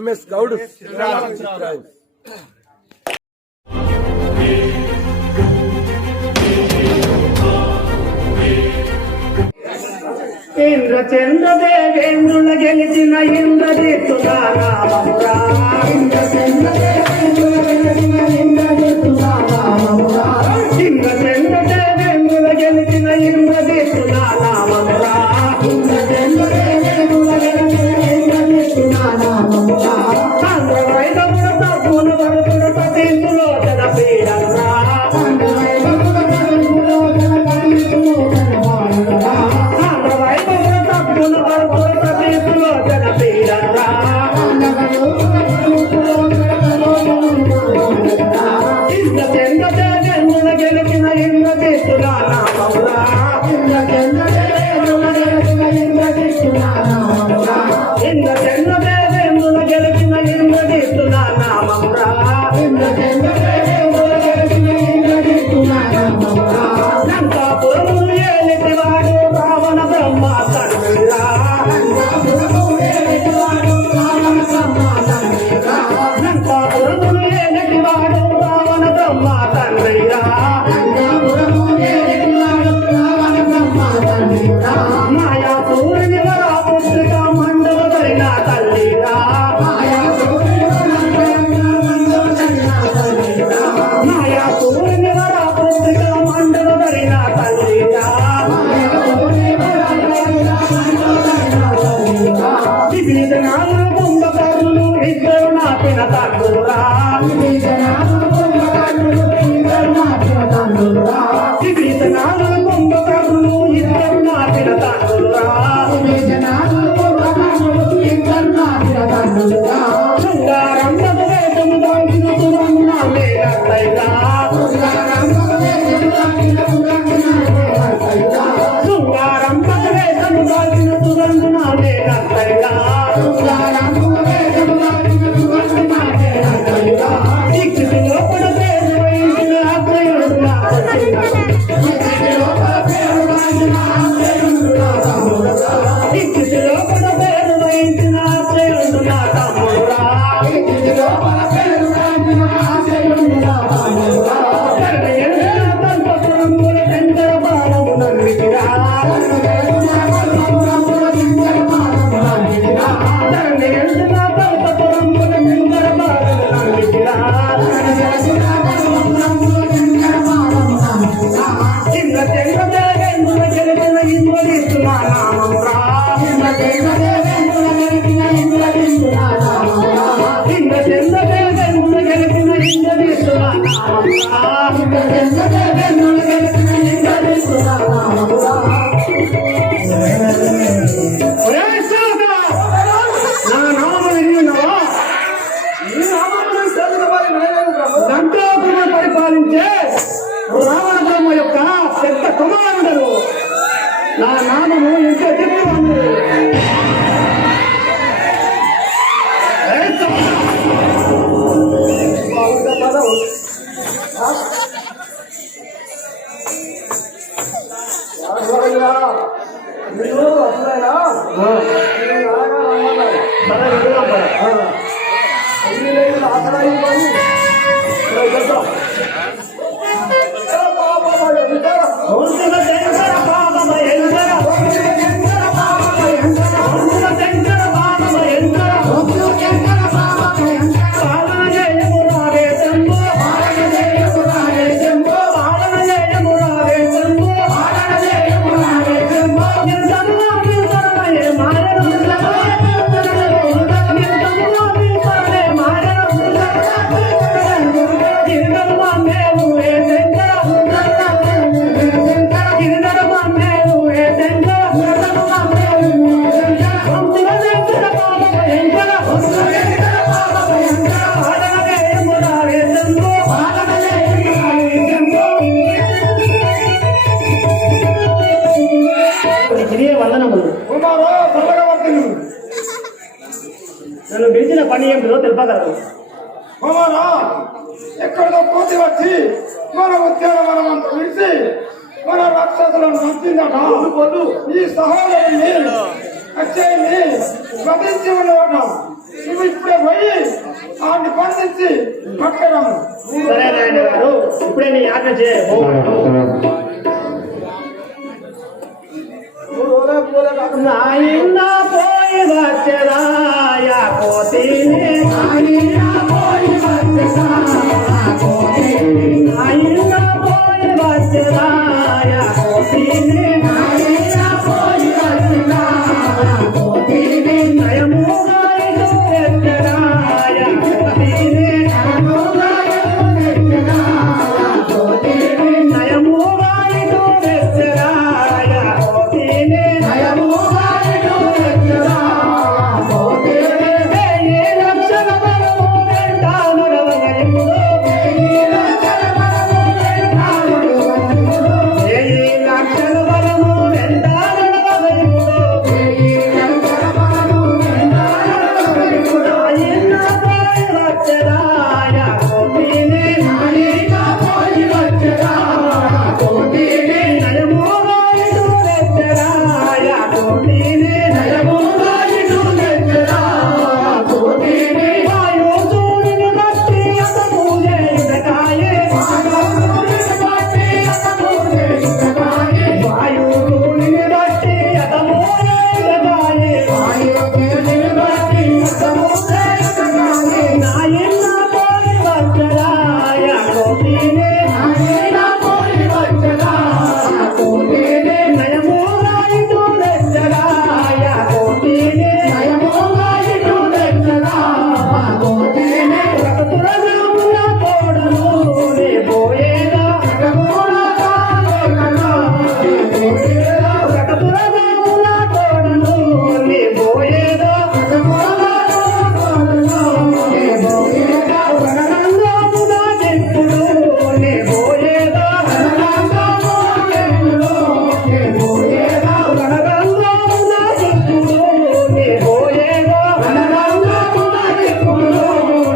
MS Goud చిత్రాలు. ఇంద్రచంద్ర దేవేంద్రుల గెలిచిన ఇంద్రజిత్తుగా రామమురా. ఇంద్రచంద్ర దేవేంద్రుల గెలిచిన ఇంద్రజిత్తుగా రామమురా. ఇంద్రచంద్ర దేవేంద్రుల గెలిచిన ఇంద్రజిత్తుగా రామమురా. ఇంద్రచంద్ర దేవేంద్రుల గెలిచిన ఇంద్రజిత్తుగా రామమురా. చంద్రవైదముల తప్పున పడుతున్న సతీసులో జన పీడరా. పరిపాలించే రావణ యొక్క పెద్ద కుమారుడు నా నామము ఇంకే దివ్యవాణి. నన్ను పిలిచిన పని ఏమిటో తెలుపగలరు. ఎక్కడితో పోటీ వచ్చి మన ఉద్యోగం మనం అంతా విడిచి మన రాక్షసులను నచ్చిందట. ఈ సహాయం అక్షయ్ని వధించి ఉన్నవాడు నువ్వు ఇప్పుడే పోయి ఆమెను బంధించి పట్టుకురాము. సరే నాయన గారు, ఇప్పుడే నీ ఆజ్ఞ నాయన పోయి వచ్చరాయ కోతిని నాయన పోయి వచ్చరాయ కోతిని నాయన పోయి వచ్చరాయ కోతిని నాయన పోయి వచ్చరాయ కోతిని నయముగా ఎచ్చరాయ కోతిని నయముగా ఎచ్చరాయ కోతిని నయముగా ఎచ్చరాయ కోతిని నయముగా ఎచ్చరాయ కోతిని ఏ లక్షణ బలము వెంటాను రవగయుడు ఏ లక్షణ బలము వెంటాను రవగయుడు ఏ లక్షణ బలము వెంటాను రవగయుడు ఏ లక్షణ బలము వెంటాను రవగయుడు ఆయన పోయి వచ్చరాయ కోతిని నాయన పోయి వచ్చరాయ కోతిని నయముగా ఎచ్చరాయ కోతిని నయముగా ఎచ్చరాయ కోతిని వాయు సూర్యుని బట్టి అతను జయితకాయే వాయు సూర్యుని బట్టి అతను జయితకాయే వాయు సూర్యుని బట్టి అతను జయితకాయే వాయు సూర్యుని బట్టి అతను జయితకాయే నాయన పోయి వచ్చరాయ కోతిని నాయన పోయి వచ్చరాయ కోతిని నయముగా ఎచ్చరాయ కోతిని నయముగా ఎచ్చరాయ కోతిని రకతురగాముల తోడను నే పోయేదా రకముల తోడను నే పోయేదా రకతురగాముల తోడను నే పోయేదా రకముల తోడను నే పోయేదా రణరంగముల చెట్టుడు నే పోయేదా రణరంగముల చెట్టుడు నే పోయేదా రణరంగముల చెట్టుడు నే పోయేదా రణరంగముల చెట్టుడు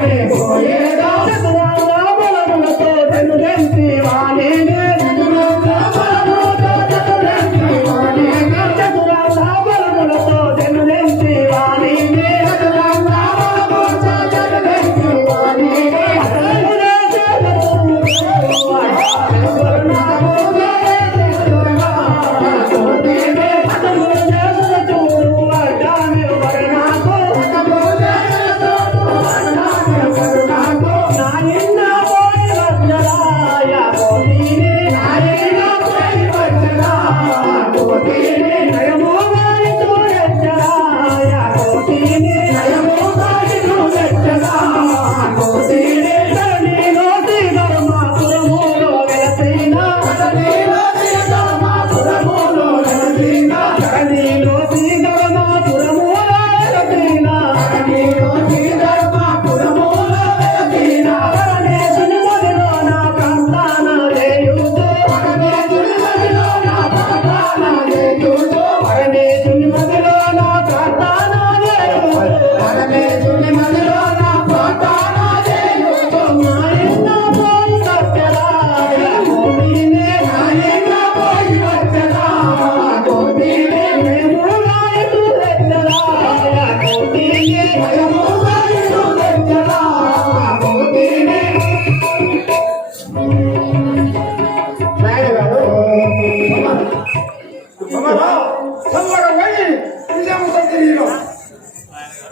నే పోయేదా చతురంగ బలములతో జనులెంటి వానేనే చతురంగ బలములతో జనులెంటి వానేనే చతురంగ బలములతో జనులెంటి వానేనే చతురంగ బలములతో జనులెంటి వానేనే అతనునే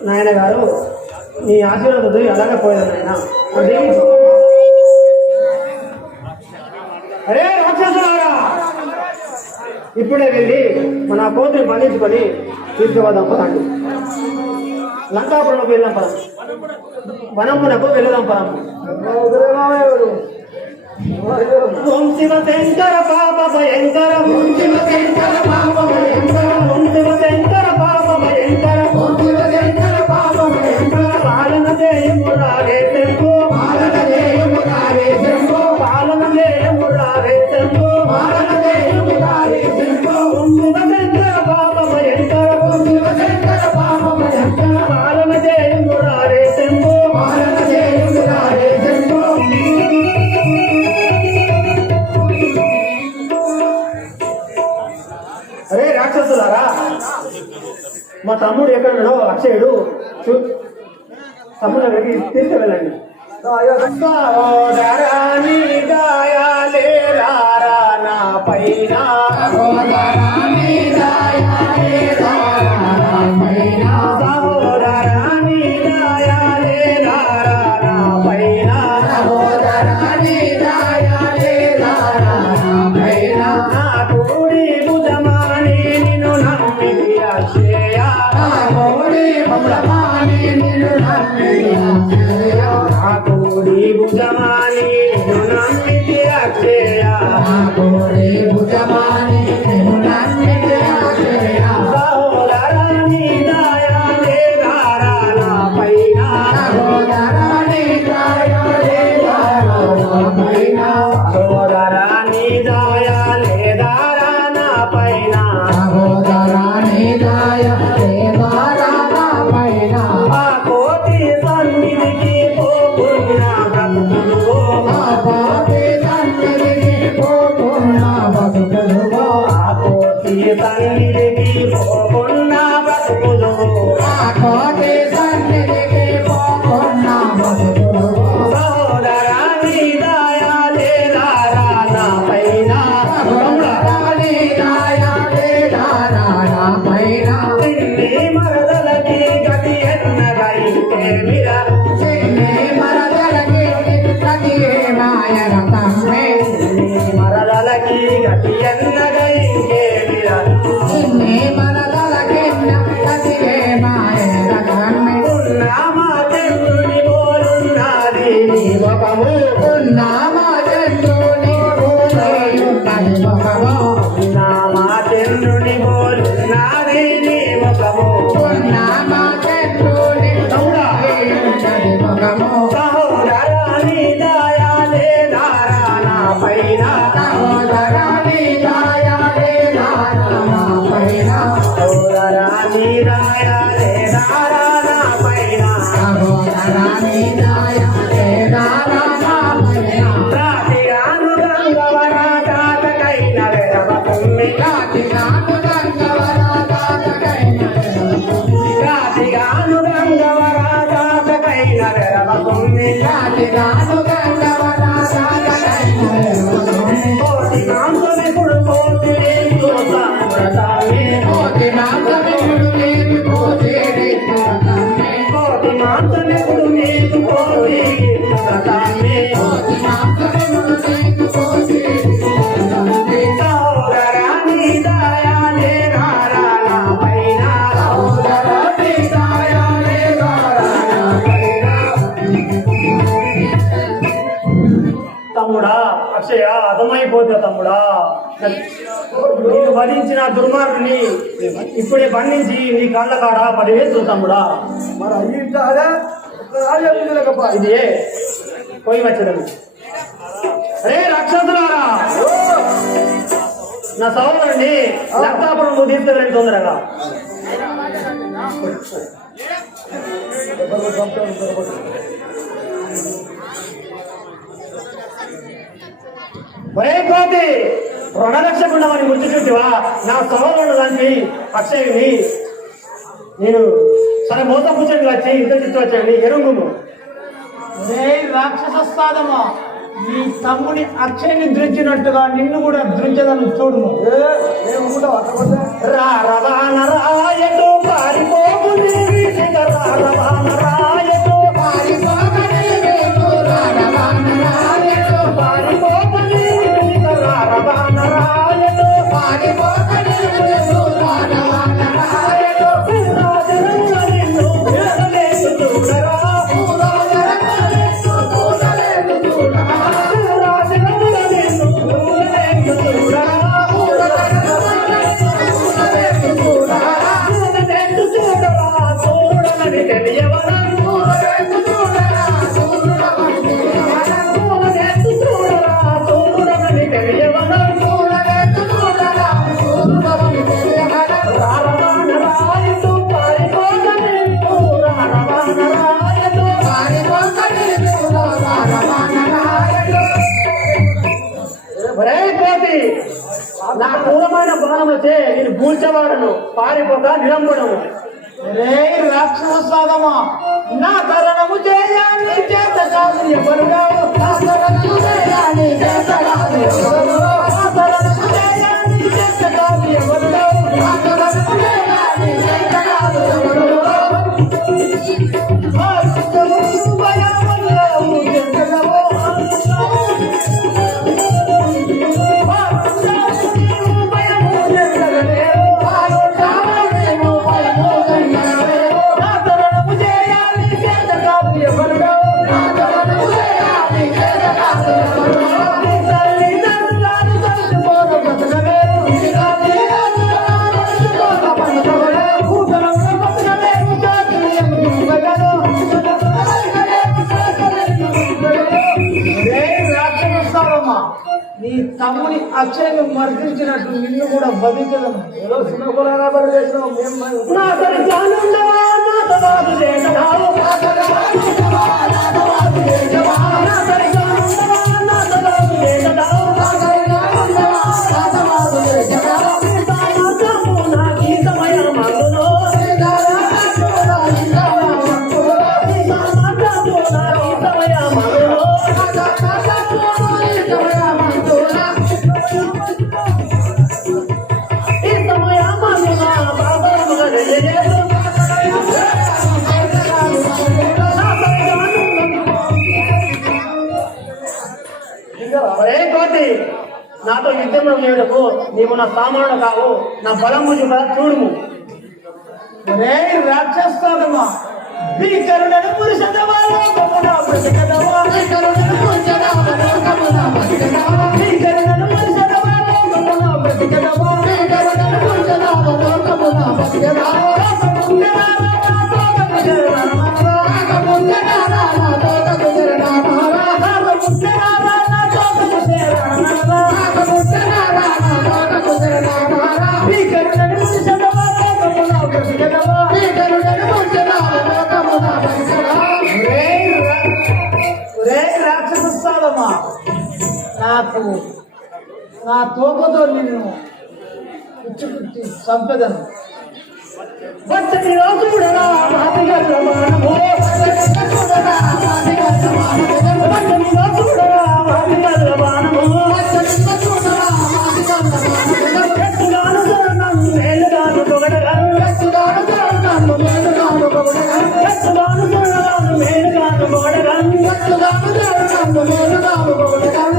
నాయన గారు, నీ ఆశీర్వాదం అలాగే పోయేది నాయన. అరే రాక్షసులారా, ఇప్పుడే వెళ్ళి మన పోతుని బంధించుకొని తీసుకుపోదాం పదండి. లంకాపురంలోకి వెళ్దాం పదం, వనమునకు వెళ్దాం పదం. ఓం శివ శంకర పాప భయంకర, ఓం శివ శంకర పాప భయంకర, ఓం శివ శంకర పాప భయంకర, ఓం శివ శంకర పాప భయంకర. పాలన చేయమురారే శంభో, పాలన చేయమురారే శంభో, పాలన చేయమురారే శంభో, పాలన చేయమురారే శంభో. ఓం శివ శంకర పాప భయంకర, ఓం శివ శంకర పాప భయంకర. పాలన చేయమురారే శంభో, పాలన చేయమురారే శంభో. అరే రాక్షసులారా, మా తమ్ముడు ఎక్కడున్నాడో అక్షయుడు తమ్ముడు దగ్గరికి తీసుకువెళ్ళండి. సహోదరాని దయాలే రారా నా పైన, సహోదరాని దయాలే రారా నా పైన, సహోదరాని దయాలే రారా నా పైన, సహోదరాని దయాలే రారా నా పైన. నా కూడి భుజమాని నిన్ను నమ్మితి అక్షయ, నా కూడి భుజమాని నిన్ను నమ్మితి అక్షయ, నా కూడి భుజమాని నిన్ను నమ్మితి అక్షయ, నా కూడి భుజమాని నిన్ను నమ్మితి అక్షయ. సహోదరాని దయాలే రారా నా పైన, సహోదరాని దయాలే రారా నా పైన, సహోదరాని దయాలే రారా నా పైన, సహోదరాని దయాలే రారా నా పైన. ఆ కోటి సన్నిధికి పోకున్నా బ్రతుకులు, ఆ కోటి సన్నిధికి పోకున్నా బ్రతుకులు, ఆ కోటి సన్నిధికి పోకున్నా బ్రతుకులు, ఆ కోటి సన్నిధికి పోకున్నా బ్రతుకులు. సహోదరాని దయాలే రారా నా పైన, సహోదరాని దయాలే రారా నా పైన. చిన్ని మరదలకి గతి ఎన్నగైతే మిరా, చిన్ని మరదలకి గతి ఏమాయన తమ్మే, చిన్ని మరదలకి గతి ఎన్నగైతే మిరా, చిన్ని మరదలకి గతి ఏమాయన తమ్మే. ఉన్నామా చంద్రుని పోలున్నది నీ ముఖము, ఉన్నామా చంద్రుని పోలున్నది ముఖము, ఉన్నామా చంద్రుని పోలున్నది నీ ముఖము, ఉన్నామా చంద్రుని పోలున్నది ముఖము. సహోదరాని దయాలే రారా నా పైన, సహోదరాని దయాలే రారా నా పైన, సహోదరాని దయాలే రారా నా పైన, సహోదరాని దయాలే రారా నా పైన. రాతిగాను గంగవరా దాతకైన వెరవకుమ్మి, రాతిగాను గంగవరా దాతకైన వెరవకుమ్మి, రాతిగాను గంగవరా దాతకైన వెరవకుమ్మి, రాతిగాను గంగవరా దాతకైన వెరవకుమ్మి. కోటి మాంసమిప్పుడు కోటి రేపు సామ్రతామే, కోటి మాంసమిప్పుడు నీకు కోటి రేపు సామ్రతామే, కోటి మాంసమిప్పుడు నీకు కోటి రేపు సామ్రతామే, కోటి మాంసమిప్పుడు నీకు కోటి రేపు సామ్రతామే. సహోదరాని దయాలే రారా నా పైన, సహోదరాని దయాలే రారా నా పైన. తమ్ముడా అక్షయ అర్థమైపోతే తమ్ముడా, నేను వధించిన దుర్మార్గుని ఇప్పుడే బంధించి నీ కాళ్ళ కాడ 10,000 తమ్ముడా. మరి అయ్యింటారా ఒక్కసారి ఇది పోయి వచ్చేది. అరే రాక్షసులారా, నా సహోదరుని లక్తాపురం నువ్వు తీసుకెళ్ళండి తొందరగా. ఒరే కోతి, రుణరక్షకుండమని మృతి చుట్టివా నా సహోదరుడు లాంటి అక్షయుని నేను సరే మోసం కూర్చొని వచ్చి ఇద్దరు చుట్టూ వచ్చాను ఎరుంగుము. రాక్షసస్తాదమా, నీ తమ్ముని అక్షయ్ని దృంచినట్టుగా నిన్ను కూడా దృంచదను చూడుము. రారవానరాయటు పారిపోకు దేవి రారవానరాయటు పారిపోకు దేవి రారవానరాయటు పారిపోకు దేవి రారవానరాయటు పారిపోకు దేవి రారవానరాయటు రాజరంగ నిన్ను వేదలేసు చూడరా, రాజరంగ నిన్ను వేదలేసు చూడరా, రాజరంగ నిన్ను వేదలేసు చూడరా, రాజరంగ నిన్ను వేదలేసు చూడరా. నా క్రూరమైన బాణములచే నేను కూల్చవాడను పారిపోక నిలంబడము. రే రాక్షస సాధమా, నా తరణము చేయాలి చేత కాదు ఎవరుగా, నా తరణము చేయాలి చేత కాదు ఎవరుగా, నా తరణము చేయాలి చేత కాదు ఎవరుగా, నా తరణము చేయాలి చేత కాదు ఎవరుగా. నీ తమ్ముని అక్షయను మర్దించినట్టు నిన్ను కూడా బదించదము. ఏదో చిన్న కులానా పని చేసినావు మేము. నా తరగతి ఆనందమా, నా తదాదు చేసదావు, నా తరగతి ఆనందమా, నా తదాదు చేసదావు, నా తరగతి ఆనందమా, నా తదాదు చేసదావు, నా తరగతి ఆనందమా, నా తదాదు చేసదావు. సామర్థము నా గీతమయ మందులో, సామర్థము నా గీతమయ మందులో, నాతో యుద్ధంలో చేయడకు నీవు నా సామాను కావు, నా బలము చూడుము. రే రాక్షసమా, భీకరుడను పురుషదవా లోకమున బ్రతికదవా, భీకరుడను పురుషదవా లోకమున బ్రతికదవా, భీకరుడను పురుషదవా లోకమున బ్రతికదవా, భీకరుడను పురుషదవా లోకమున బ్రతికదవా. నాకు నా తోకతో నిన్ను పుచ్చుకుట్టి చంపదను. వచ్చి చూడరా మాదిగల మానవో, చూడరా మాదిగల మానవో, చూడరా మాదిగల మానవో, చూడరా మాదిగల మానవో. ఎత్తుగాను నన్ను మేలుగాను పొగడగను, ఎత్తుగాను నన్ను మేలుగాను పొగడగను, ఎత్తుగాను నన్ను మేలుగాను పొగడగను, ఎత్తుగాను నన్ను మేలుగాను పొగడగను.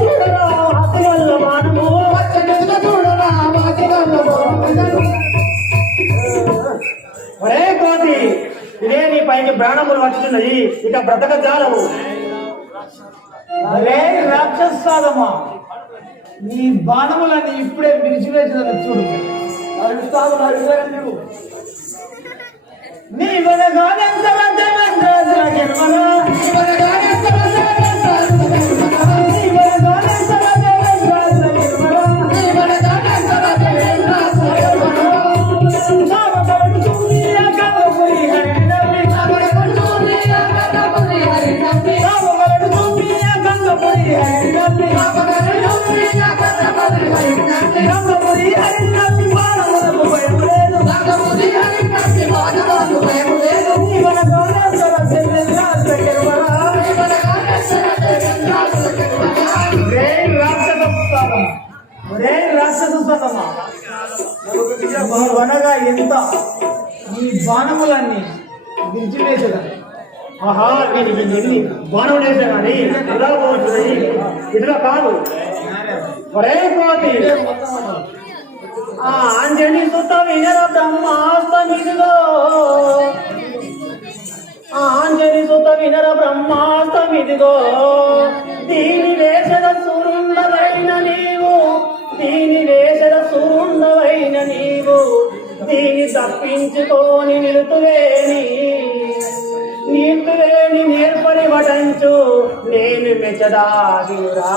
చూడరా మాదిగల మానవో, చూడరా మాదిగల మానవో. ఒరే కోతి, ఇదే నీ పైకి ప్రాణములు వచ్చుతున్నది, ఇక బ్రతక జాలవు. రే రాక్షసమా, నీ బాణములని ఇప్పుడే విరిచివేసేదని చూడు. అడుగుతావు నా విషయం నీవు. నీ వనగానెంత రాజ్యమంత్ర జన్మనా, నీ వనగానెంత రాజ్యమంత్ర జన్మనా, నీ వనగానెంత రాజ్యమంత్ర జన్మనా, నీ వనగానెంత రాజ్యమంత్ర జన్మనా. సామకడు చూనియా కబురి హరినవి, సామకడు చూనియా కబురి హరినవి, సామకడు చూనియా కబురి హరినవి, సామకడు చూనియా కబురి హరినవి, కబురి హరినవి బాణములకు భయం లేదు, కబురి హరినవి బాణములకు భయం లేదు. నీ వనగానెంత రాజ్యమంత్ర జన్మనా, నీ వనగానెంత రాజ్యమంత్ర జన్మనా. రే రాక్షసమా, రే రాక్షసమా, వనగా ఎంత ఈ బాణములన్నీ విరిచివేసేదాన్ని. ఆహా, నేను ఎన్ని బాణం వేసా కానీ ఇలా పోతుంది, ఇదిగా కాదు. ఒరే కోతి, ఆంజని సుత వినర బ్రహ్మాస్తమిదిగో, ఆంజని సుత వినర బ్రహ్మాస్తమిదిగో. దీని వేసద సూరుండవైన నీవు, దీని వేసద సూరుండవైన నీవు, దీని తప్పించుకొని నిలుతువేని, నీతువేని నేర్పరి వటంచు నేను మెచ్చదాగిరా.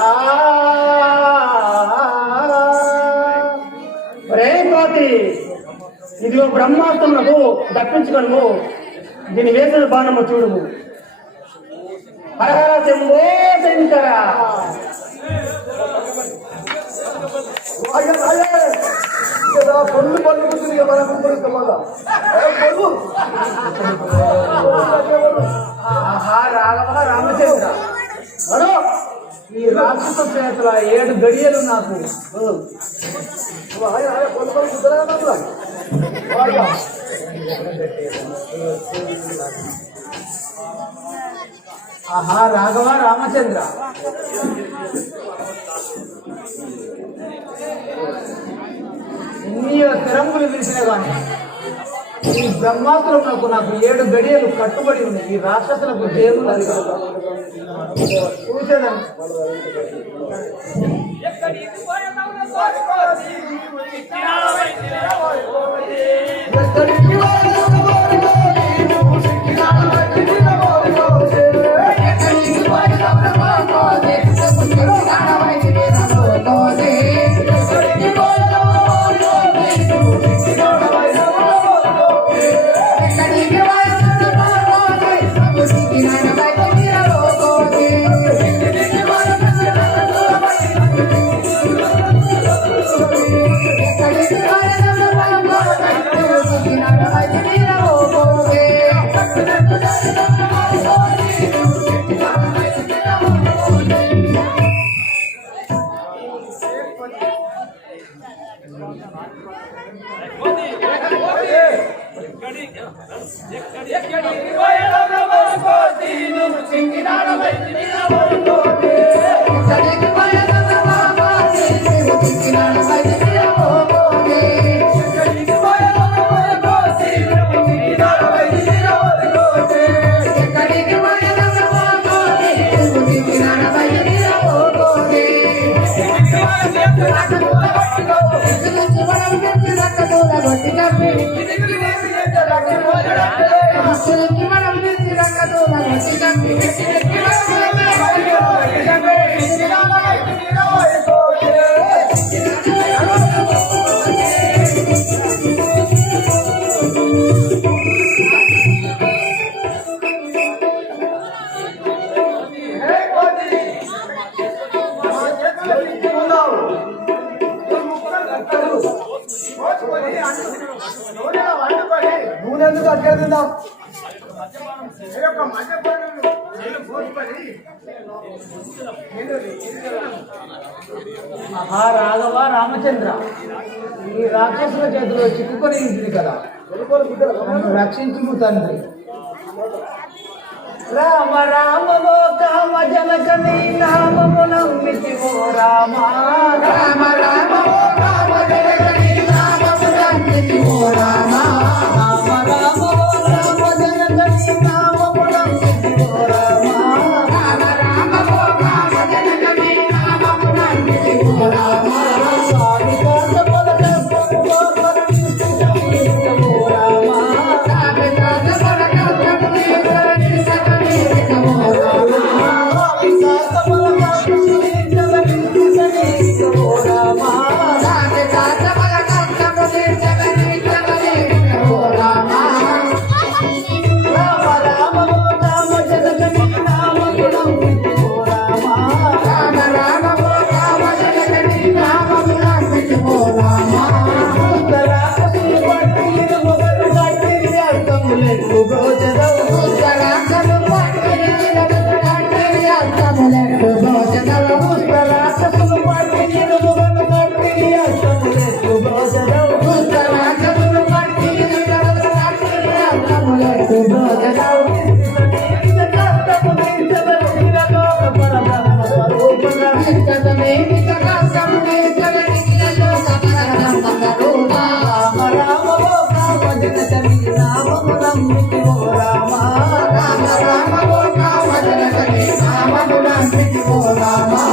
రే కోతి, ఇదిగో బ్రహ్మాస్త్రములకు దప్పించుకొను, దీని వేసిన బాణము చూడుము. హరహర శంభో శంకర. అయ్యా అయ్యా కదా పళ్ళు పళ్ళు కూర్చుని మనకు మళ్ళా పళ్ళు ఆహా రాఘవ రామచంద్ర అడో ఈ రాక్షస చేతుల 7 గడియలు నాకు పళ్ళు పళ్ళు కూర్చోరా ఆహా రాఘవ రామచంద్ర ఎన్ని తెరంగులు పిలిచిన కానీ ఈ బ్రహ్మాస్త్రములకు నాకు 7 గడియలు కట్టుబడి ఉన్నాయి. ఈ రాక్షసులకు దేవుడు చూసేదాన్ని నూనె ఎందుకు అక్కడ తిందాం ఆహా రాఘవ రామచంద్ర ఈ రాక్షసుల చేతిలో చిక్కుకొని ఉంటుంది కదా నన్ను రక్షించుము తండ్రి. రామ రామవో కామ జనక నీ నామము నమ్మితివో రామ రామ రామవో కామ జనక నీ నామము నమ్మితివో రామ రామ రామవో కామ జనక నీ నామము నమ్మితివో రామ రామ రామవో కామ జనక నీ నామము నమ్మితివో రామ స్వామి కాంత పదకల్పములో పరిణించుటమో రామ స్వామి కాంత పదకల్పములో పరిణించుటమో రామ స్వామి కాంత పదకల్పములో పరిణించుటమో రామ స్వామి కాంత పదకల్పములో పరిణించుటమో రామ రామ రామవో కామ జనక నీ నామము నమ్మితివో రామ రామ రామవో కామ జనక నీ నామము నమ్మితివో రామ ఉత్తరాక్షసులు పట్టి ఇరుముగరు కట్టి అర్థములెక్కు గోచరవు ఉత్తరాక్షసులు పట్టి ఇరుముగరు కట్టి అర్థములెక్కు గోచరవు ఉత్తరాక్షసులు పట్టి ఇరుముగరు కట్టి అర్థములెక్కు గోచరవు ఉత్తరాక్షసులు పట్టి ఇరుముగరు కట్టి అర్థములెక్కు గోచరవు రామ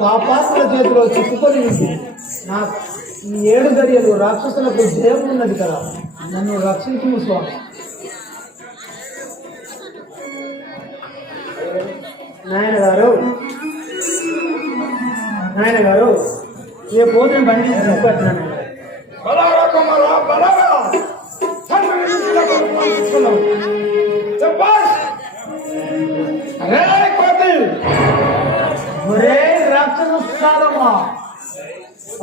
పాపాత్మ చేతిలో చిక్కుకొని ఉంది. నా ఈ 7 గడియలు రాక్షసులకు జయం ఉన్నది కదా, నన్ను రక్షించు స్వామి. నాయన గారు ఏ పోతే బండి చెప్పట్లేదు. బలారా కుమారా, బలారా. చెప్పాలి. అరే కోతి, ఒరే రాక్షస సారమ్మా,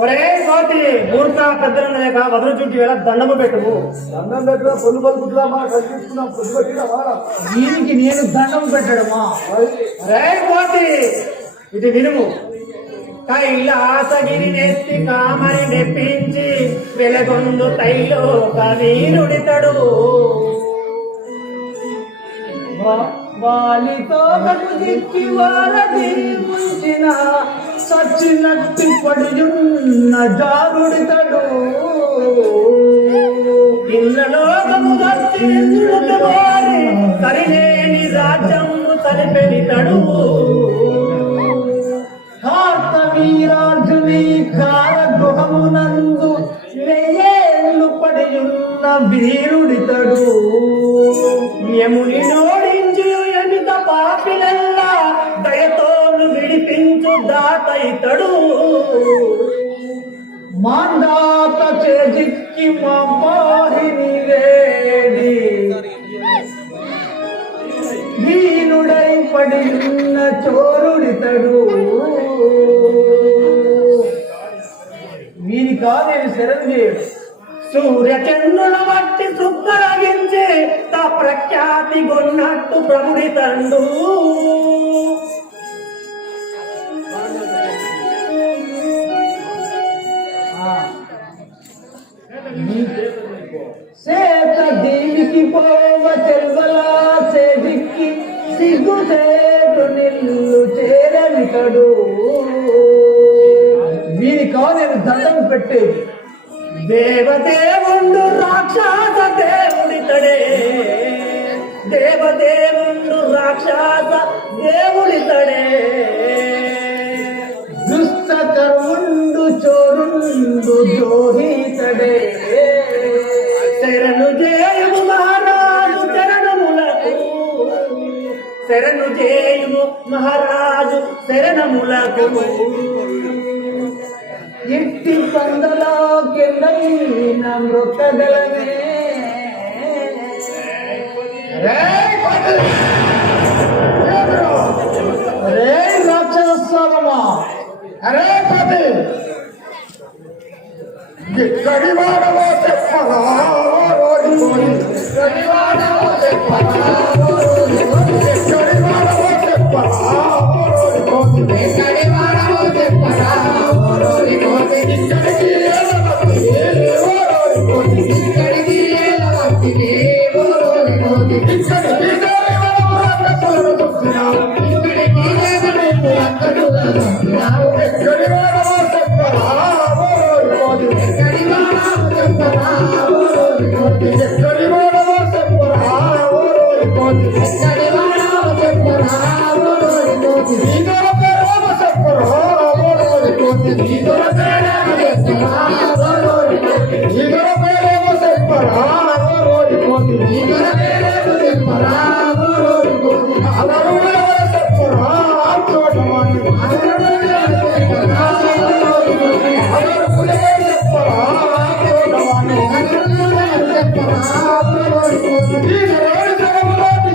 ఒరే కోటి మూర్ఖ పెద్దలు లేక వదలు చుట్టి వేళ దండము పెట్టువు. దండం పెట్టినా పొల్లు పలుకుతున్నామా, కనిపిస్తున్నాం, పొద్దు పెట్టినామా? దీనికి నేను దండం పెట్టడమా? ఒరే కోటి ఇది వినుము. కైలాసగిరి నెత్తి కామరి నెప్పించి వెలగొందు తైలోక వీరుడితడు. వాలితో దిక్కి వారధి ముంచిన సచ్చినట్టి పడియున్న జారుడితడు. ఇళ్ళలోకము దర్శించువారి సరిలేని రాజ్యము తలిపెలితడు. వీరార్జుని కారగృహమునందు 1000 ఏళ్ళు పడియున్న వీరుడితడు. యముని నోడించు ఎనిత పాపినల్లా దయతోను విడిపించు దాతయితడు. మాందాత చేజిక్కి మాహిని వేడి వీరుడై పడియున్న చోరుడితడు. వీని కాదేవి శరణ్యేయుడు. సూర్యచంద్రుల వట్టి సుబ్బరగించి తా ప్రఖ్యాతి గొన్నట్టు ప్రభుడి తండు. సేత దీవికి పోవ చెల్వలా సేదిక్కి సిగ్గు చేటు నిల్లు చేరనికడు. వీని కాదేవి దండం పెట్టేది. దేవదేవుండు రాక్షస దేవుడితడే, దేవదేవుండు రాక్షస దేవుడితడే. దుష్ట కర్ముండు చోరుండు ద్రోహితడే. శరణు జయము మహారాజు శరణములకు, శరణు జయము మహారాజు శరణములకు. ఎట్టి పందలోకెళ్ళైన మృతదలమే. అరే రాక్షసమా, అరే కోతి, ఇక్కడి వాడవో చెప్పరా రోజు కోడి, ఇక్కడి వాడవో చెప్పరా రోజు కోడి, ఇక్కడి వాడవో చెప్పరా రోజు కోడి, ఇక్కడి వాడవో చెప్పరా రోజు కోడి, ఇక్కడికి ఏలవత్తిని రోజు కోడి, ఇక్కడికి ఏలవత్తిని రోజు కోడి, ఇక్కడికి రాక్షసులను చూస్తున్నావు, ఇక్కడికి రాక్షసులను చూస్తున్నావు, ఇక్కడి వాడవో చెప్పరా రోజు కోడి, ఇక్కడి వాడవో చెప్పరా రోజు కోడి, ఇక్కడి వాడవో చెప్పరా రోజు కోడి, ఇక్కడి వాడవో చెప్పరా రోజు కోడి, నీదొర పేరేమో చెప్పరా రోజు కోడి, నీదొర పేరేమో చెప్పరా రోజు కోడి, నీదొర పేరేమో చెప్పరా రోజు కోడి, నీదొర పేరేమో చెప్పరా రోజు కోడి, అలరుడు ఎవరు చెప్పరా చోటవాణి, అలరుడు ఎవరు చెప్పరా రోజు కోడి, అలరుడు ఎవరు చెప్పరా చోటవాణి, అలరుడు ఎవరు చెప్పరా రోజు కోడి, నీదొర జగములోని,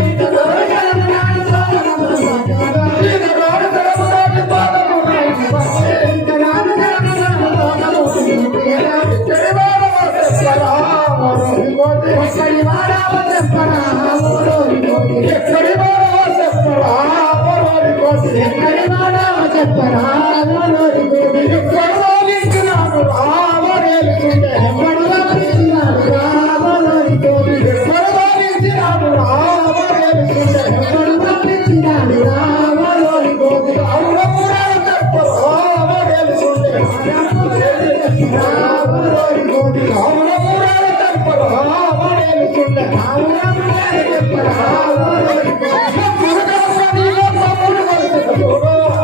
నీదొర జగములోని పాదములు, నీదొర జగములోని పాదములు, నీదొర జగములోని పాదములు, ఇక్కడి వాడవో చెప్పరా రోజు కోడి, ఇక్కడి వాడవో చెప్పరా రోజు కోడి, ఇక్కడి వాడవో చెప్పరా రోజు కోడి, ఇక్కడి వాడవో చెప్పరా రోజు కోడి, ఇక్కడ వాలించినాడు రావరేలుతుండే, ఎక్కడ వాలించినాడు రావరేలు కోడి, ఇక్కడ వాలించినాడు రావరేలుతుండే, ఎక్కడ వాలించినాడు రావరేలు కోడి, అవునపురాలు చెప్పరా రావరేలుతుండే, రావరేలు కోడి, అవునపురాలు చెప్పరా రావరేలుతుండే, అవునపురాలు చెప్పరా రావరేలు కోడి, మురుగమ్మ నీలో తమ్ముడు వలస చూడు.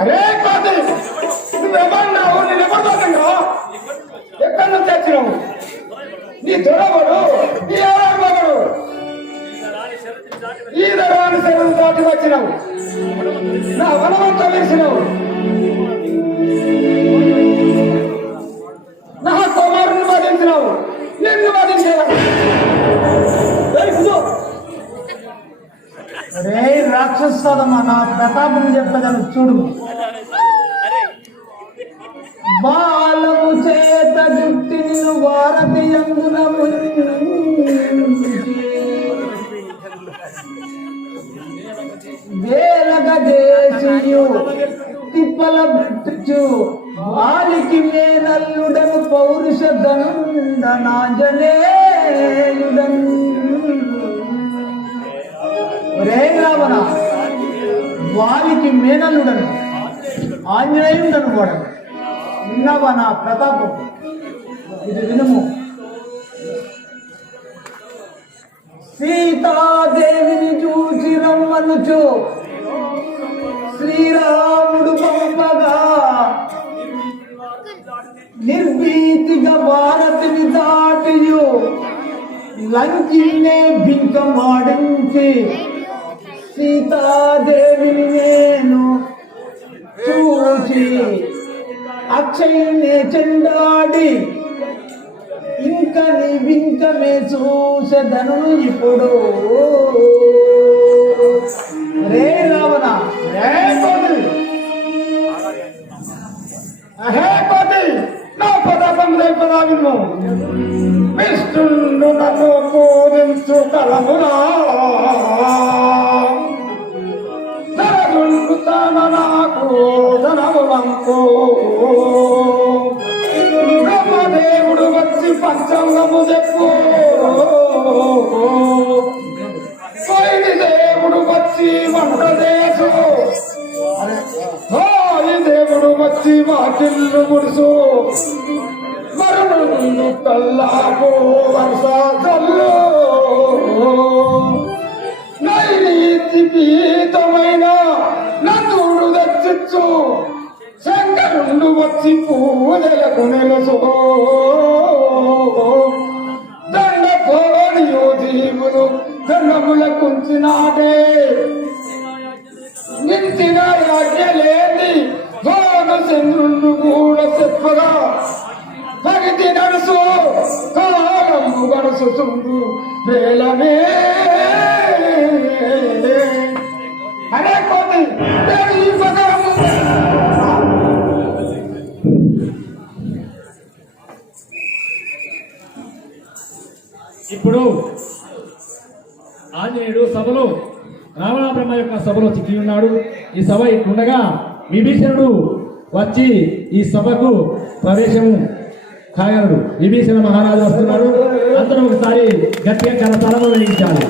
అరే కాదు నువ్వేమన్నావు నేను ఎవరిపోతున్నావు ఎక్కడి నుంచి వచ్చినావు నీ దొరవడు నీ ఎవరు ఈ దొరవాణి శరణు దాటి వచ్చినావు నా వనవంతా వేసినావు నా కుమారుని వధించినావు నిన్ను వధించావు అరే రాక్షసదమ్మా నా ప్రతాపం చెప్పగలను చూడు బాలము చేత జుట్టి నిన్ను భారతి అందున వేలగ దేశియు తిప్పల బిట్టుచు వారికి మేనల్లుడను పౌరుష దండనాంజనేయుడన్ రే రావణ వారికి మేనల్లుడను ఆంజనేయుడను కూడా విన్నావా నా ప్రతాపం ఇది వినుము సీతాదేవిని చూచి రమ్మనుచు శ్రీరాముడు పంపగా నిర్భీతిగా భారతిని దాటియు లంకినే బింకమాడించి సీతాదేవిని నేను చూచి అక్షయునే చెండాడి ఇంక నీ వింకమే చూసెదను ఇప్పుడు రే రావణ రే కోతి అహే కోతి నా ప్రతాపం లేపదా విను విష్ణుడు నన్ను పూజించు కలమురా నరగుండు తన నాకు ధనములంకో బ్రహ్మదేవుడు వచ్చి పంచాంగము చెప్పు కోయిలి దేవుడు వచ్చి వంట చేసు కోయి దేవుడు వచ్చి వాకిళ్ళు ముడుసు మరుడు కల్లాపు వర్ష కల్లు నైరీతి పీతమైన నందుడు దచ్చిచ్చు శంకరుడు వచ్చి పూజలకు నెలసు దండ పోనియో దీవులు దండముల కుంచినాడే నించిన యాజ్ఞలేని భోగ చంద్రుడు కూడా చెప్పగా భగతి నడుసు కాలము గడుసు చుండు వేలమే అనే కోతి ఈ పదము ఇప్పుడు ఆంజనేయుడు సభలో రావణ బ్రహ్మ యొక్క సభలో చిక్కి ఉన్నాడు. ఈ సభ ఇట్లుండగా విభీషణుడు వచ్చి ఈ సభకు ప్రవేశము కాగలడు. విభీషణ మహారాజు వస్తున్నాడు. అందరూ ఒకసారి గట్టిగా కరతాళము వేయించాలి.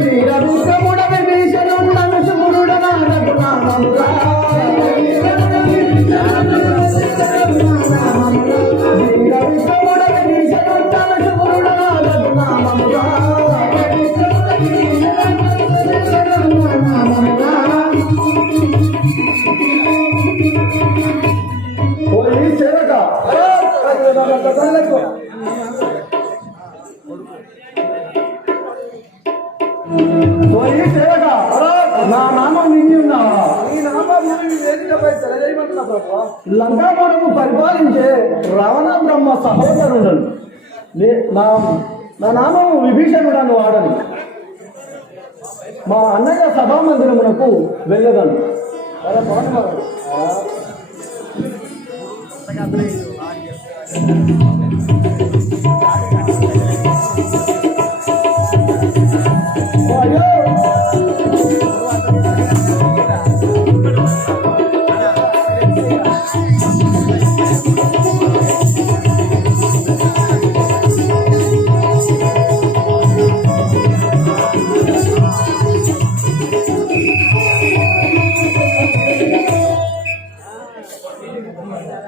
వీరవిక్రముడ విభీషణుండను శుభుడనానకు నామముగా వీరవిక్రముడ విభీషణుండను శుభుడనానకు నామముగా పోయి చెరక పోయి చెరక నా నామం నిండి ఉన్నావా ఈ నామం వేదికపై తెలియజేయమంటున్నా ప్రభు లంకాపురము పరిపాలించే రావణ బ్రహ్మ సహోదరుడను నా నామము విభీషణుడను వాడను మా అన్నయ్య సభా మందిరమునకు వెళ్ళగలను అరే బాగున్నారు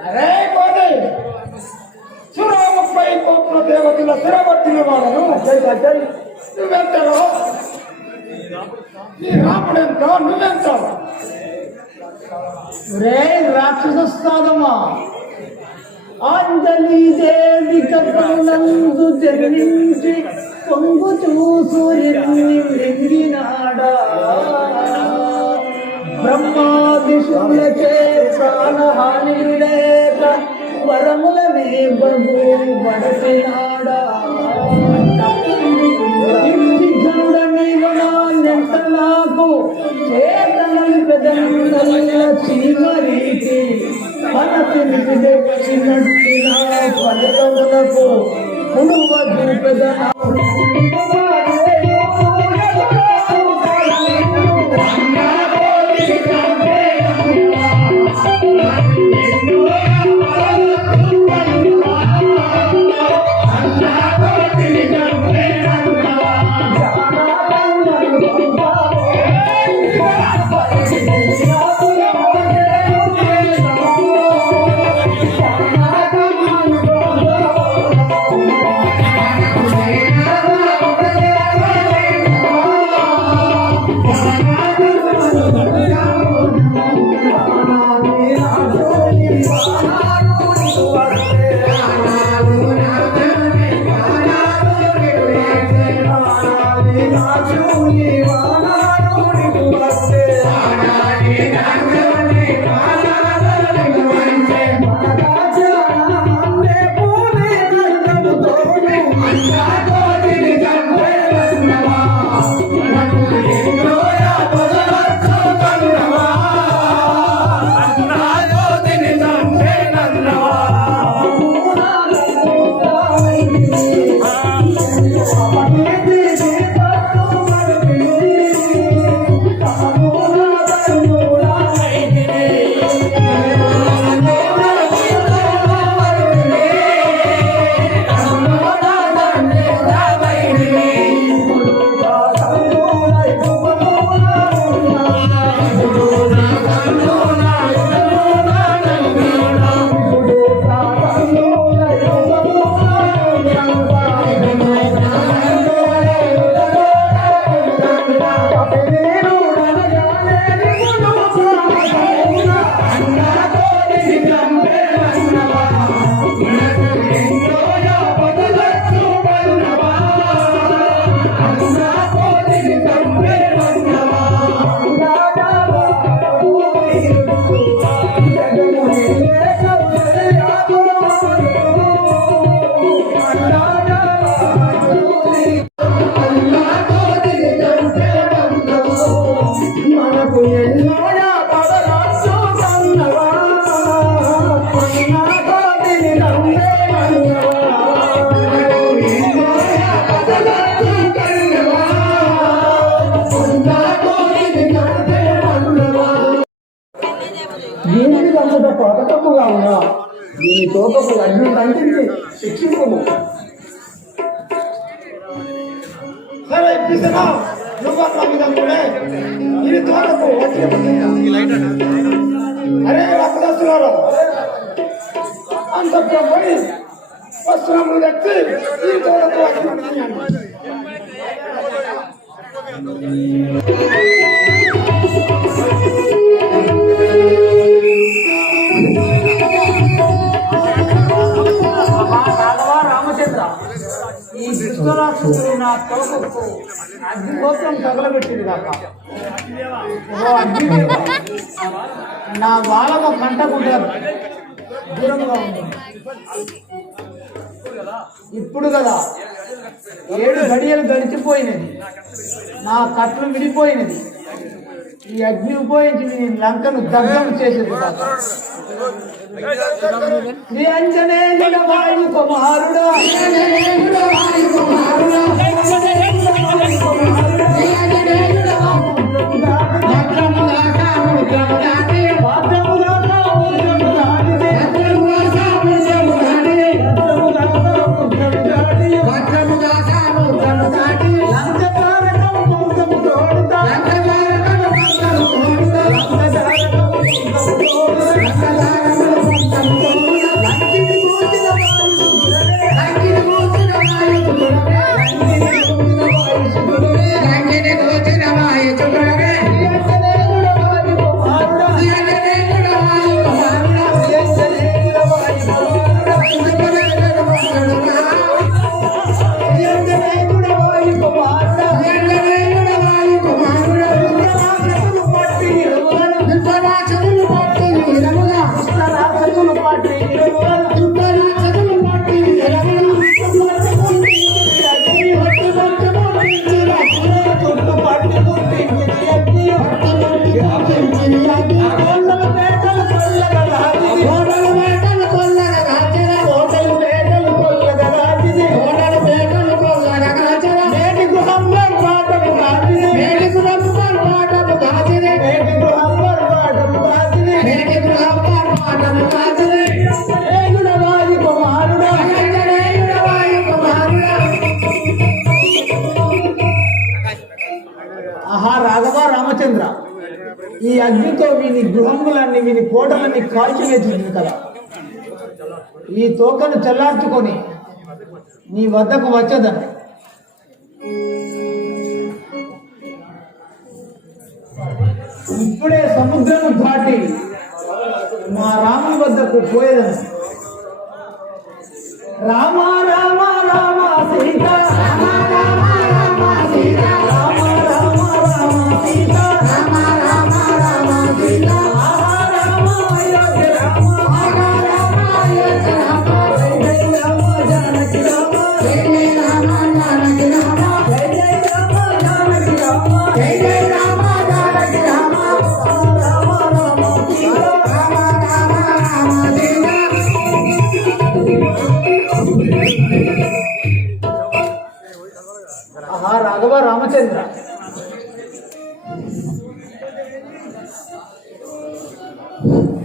అరే పోతే సురాముపై కోపుల దేవతల స్థిరపట్టిన వాళ్ళను నువ్వెంతలో నీ రాముడెంత నువ్వెంత రే రాక్షసస్తాదమా అంజలి దేవి కపలందు జన్మించి పొంగు చూసూర్యుని మృంగినాడా బ్రహ్మాదిశులచే ప్రాణహాని లేక వరములనే బగు బడసినాడా నెంటలాకు చేతనలు పెదల చీమరీతి మనసుని తెచ్చినట్టిన ఫలితములకు పుడువ చూపెదన పాతకముగా ఉన్నా దీని తోటకు అగ్ని అంటించి శిక్షించము చేపిస్తున్నా నువ్వు అన్న విధంగానే ఇది తోటకు అరే రక్తస్తున్నారు అంత పోయి వస్త్రములు తెచ్చి ఈ తోటకు రామచంద్ర ఈ విశ్వరాక్షసుడు నా తోటకు అగ్నిగోత్రం తగలబెట్టింది కాక అగ్నిదేవ నా వాళ్ళకు కంటకుంటారు దూరంగా ఉంది ఇప్పుడు కదా 7 గడియలు గడిచిపోయినది నా కట్లు విడిపోయినది ఈ అగ్ని ఉపయోగించి నేను లంకను దగ్ధం చేసేది కాక శ్రీ అంజనేయుడ వాయు కుమారుడా ఆహా రాఘవ రామచంద్ర ఈ అగ్నితో వీని గృహములన్నీ వీని కోటలన్నీ కాల్చివేసింది కదా ఈ తోకను చల్లార్చుకొని నీ వద్దకు వచ్చేదని ఇప్పుడే సముద్రం దాటి మా రాముని వద్దకు పోయేదని రామ రామ రామ సీత రామ రామ రామ సీత రామ రామ రామ సీత రామ రామ రామ సీత రామ అయోధ్య రామ రామ అయోధ్య రామ జయ రామ జానకి రామ జయ రామ జానకి రామ జయ రామ జానకి రామ జయ రామ జానకి రామ రామ రామ సీత రామ రామ రామ సీత ఆహా రాఘవ రామచంద్ర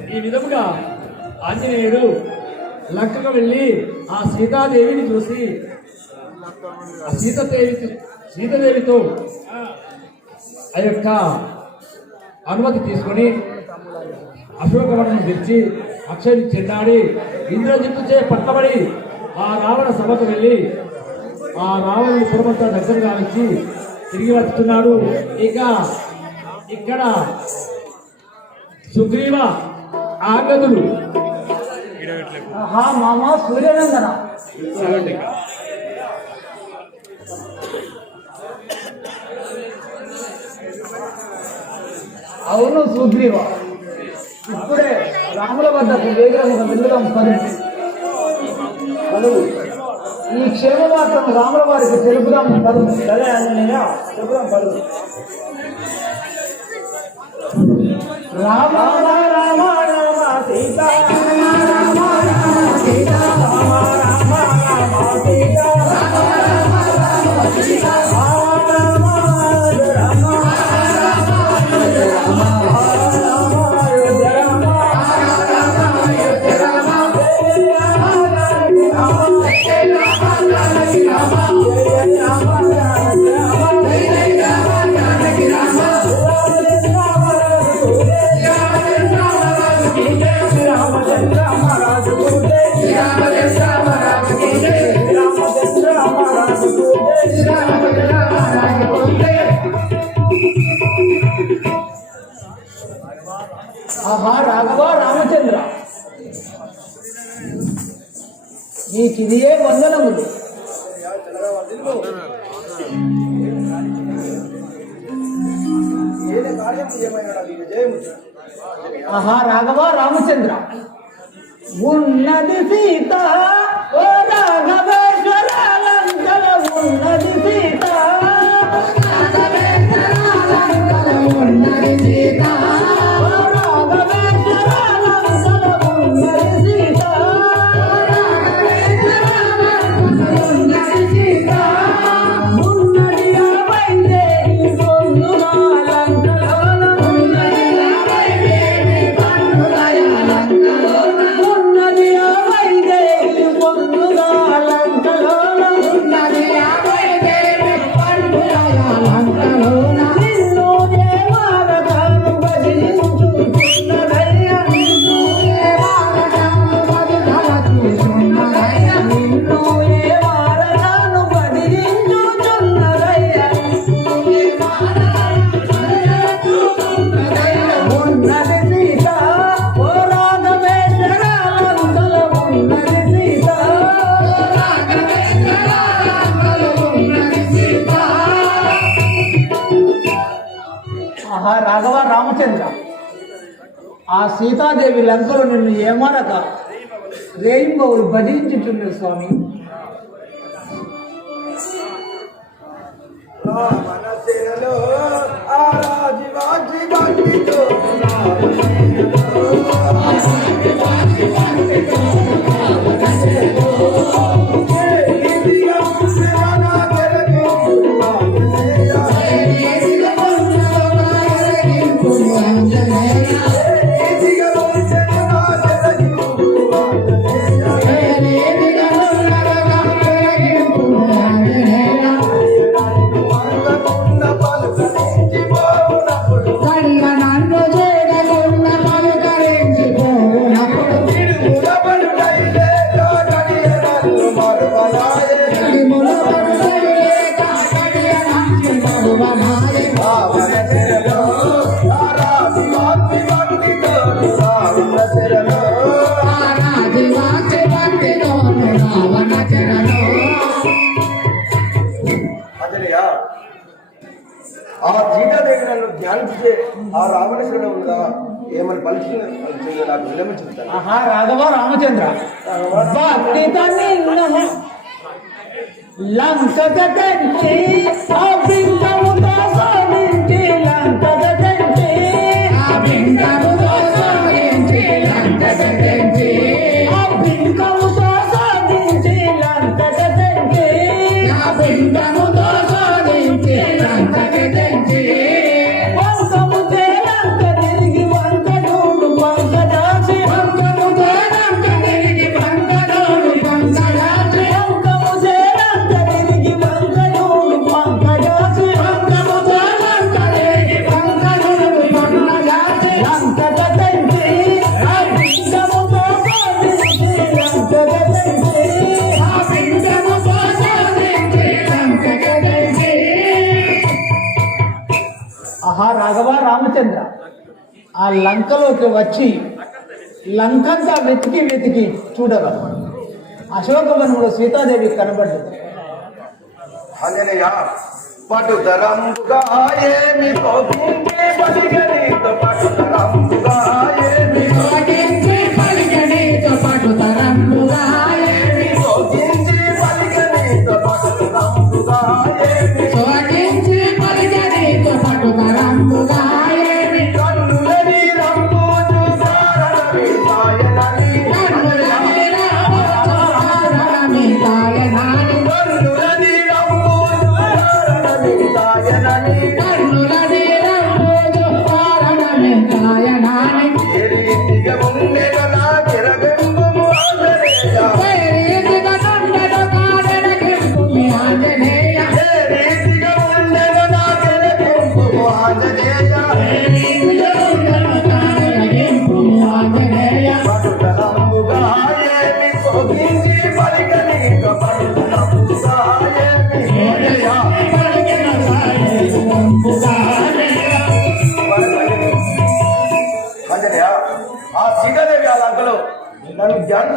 ఈ విధముగా ఆంజనేయుడు లంకకు వెళ్ళి ఆ సీతాదేవిని చూసి ఆ సీతాదేవితో ఆ యొక్క అనుమతి తీసుకొని అశోకవనం విడిచి అక్షయని చెండాడి ఇంద్రజిత్తుచే పట్టబడి ఆ రావణ సభకు వెళ్ళి ఆ రావణుని పురమంతా దగ్గర కానిచ్చి తిరిగి వస్తున్నాడు. ఇక ఇక్కడ సుగ్రీవ ఆగదులు మామ సూర్యనందన అవును సుగ్రీవ ఇప్పుడే రాముల వద్దకు వేగంగా వెళ్ళడం పలువు ఈ క్షేమవార్తను రాముల వారికి తెలుపుదాం పలువు సరే ఆంజనేయ చెబుదాం పలువు రామ రామ రామ సీత రామ రామ రామ సీత రామ రామ రామ సీత రామ రామ రామ సీత రామ రామ రామ రామ జయ శ్రీరామచంద్ర మహారాజుకు జయ శ్రీరామచంద్ర మహారాజుకు జయ శ్రీరామచంద్ర మహారాజుకు జయ శ్రీరామచంద్ర మహారాజుకు జయ. ఆహా రాఘవ రామచంద్ర, నీకిదియే వందనములు. ఆహా రాఘవ రామచంద్ర, ఉన్నది సీత ఓ రాఘవేశ్వర లంకల ఉన్నది సీత, ఉన్నది సీత ఓ రాఘవేశ్వర లంకల ఉన్నది సీత, ఉన్నది సీత ఉన్నది ఆ వైదేహి పొందుగా లంకలోన, ఉన్నది ఆ వైదేహి పొందుగా లంకలోన, ఉన్నది ఆ వైదేహి పొందుగా లంకలోన, ఉన్నది ఆ వైదేహి పొందుగా లంకలోన. నిన్ను దేవాలయాను భజించుచున్నదయ్యా, నిన్ను దేవాలయాను భజించుచున్నదయ్యా, నిన్ను దేవాలయాను భజించుచున్నదయ్యా, నిన్ను దేవాలయాను భజించుచున్నదయ్యా. ఉన్నది సీత ఓ రాఘవేశ్వర లంకల ఉన్నది సీత, రాఘవేశ్వర లంకల ఉన్నది సీత. ఆహా రాఘవ రామచంద్ర, ఆ సీతాదేవి లంకలో నిన్ను ఏమనక రేయింబవులు భజించుచున్నారు స్వామి. మనసేలో ఆరాజి వాజి బండితో ఆ సీతాదేవి నన్ను ధ్యానించే ఆ రావణేశ్వరుడు ఉందా ఏమని పలికి నాకు విలమించుతాను. ఆహా రాఘవ రామచంద్ర, భక్తితో నిన్ను లంకక తెంచి ఆ బింకముతో శోధించి లంకక తెంచి, ఆ బింకముతో శోధించి లంకక తెంచి, ఆ బింకముతో శోధించి లంకక తెంచి, ఆ బింకముతో శోధించి లంకక తెంచి, వంకముతే లంక తిరిగి వంక చూడు వంక దాచి, వంకముతే లంక తిరిగి వంక చూడు వంక దాచి, వంకముతే లంక తిరిగి వంక చూడు వంక దాచి, వంకముతే లంక తిరిగి వంక చూడు వంక దాచి, లంకక తెంచి ఆ బింకముతో శోధించి లంకక తెంచి, ఆ బింకముతో శోధించి లంకక తెంచి. ఆహా రాఘవ రామచంద్ర, ఆ లంకలోకి వచ్చి లంకంతా వెతికి వెతికి చూడగా అశోకవనంలో సీతాదేవి కనబడ్డది. ఆంజనేయ పటుతరంబుగా ఏమి పోగించి పలిగనితో పటుతరంబుగా ఏమి పఠించి పలికనితో పటుతరంబుగా ఏమి పోగించి పలిగనితో పటుతరంబుగా ఏమి పఠించి పలికనితో పటుతరంబుగా ఏమి, కన్నులని రంగు చూసారని సాయనని కన్నులని రంగు చూసారని సాయనని, కన్నులని రంగు చూసారని సాయనని కన్నులని రంగు చూసారని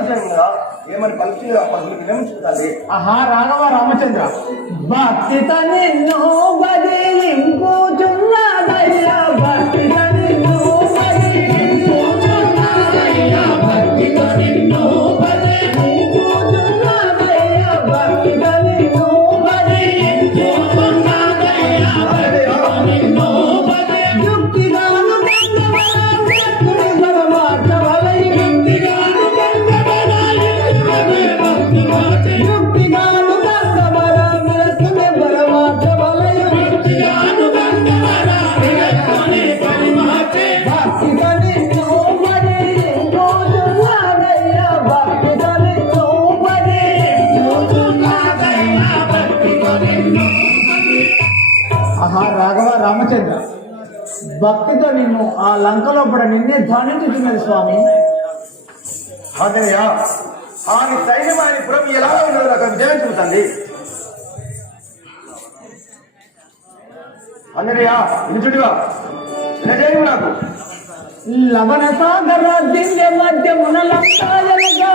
పరిచయం కదా ఏమని పలికి విరమించుతాలి. ఆహా రాఘవ రామచంద్ర, భక్తిత నిన్ను బదిలింపుచున్నదయ్యా, భక్తిత నిన్ను బదిలింపుచున్నదయ్యా, భక్తిత నిన్ను బదిలింపుచున్నదయ్యా, భక్తిత నిన్ను బదిలింపుచున్నదయ్యా, భక్తిత నిన్ను యుక్తిగాను గంగవలయుక్తుని పరమార్థవలయు, యుక్తిగాను గంగవలయుక్తుని పరమార్థవలయు, యుక్తిగాను గంగవలయుక్తుని భక్తిత నిన్ను బదిలింపుచున్నదయ్యా, భక్తిత నిన్ను బదిలింపుచున్నదయ్యా, భక్తిత నిన్ను. ఆహా రాఘవ రామచంద్ర, భక్తితో నిన్ను ఆ లంకలో పడ నిన్నే ధ్యానించుతున్నది స్వామి. ఆంజనేయ ఆయన సైన్యం ఆయన పురం ఎలా ఉన్నదో నాకు విజయం చూపుతుంది. ఆంజనేయ నిజుడిగా విజయం నాకు లవణ సాగర దివ్య మధ్యమున లంకాయనగా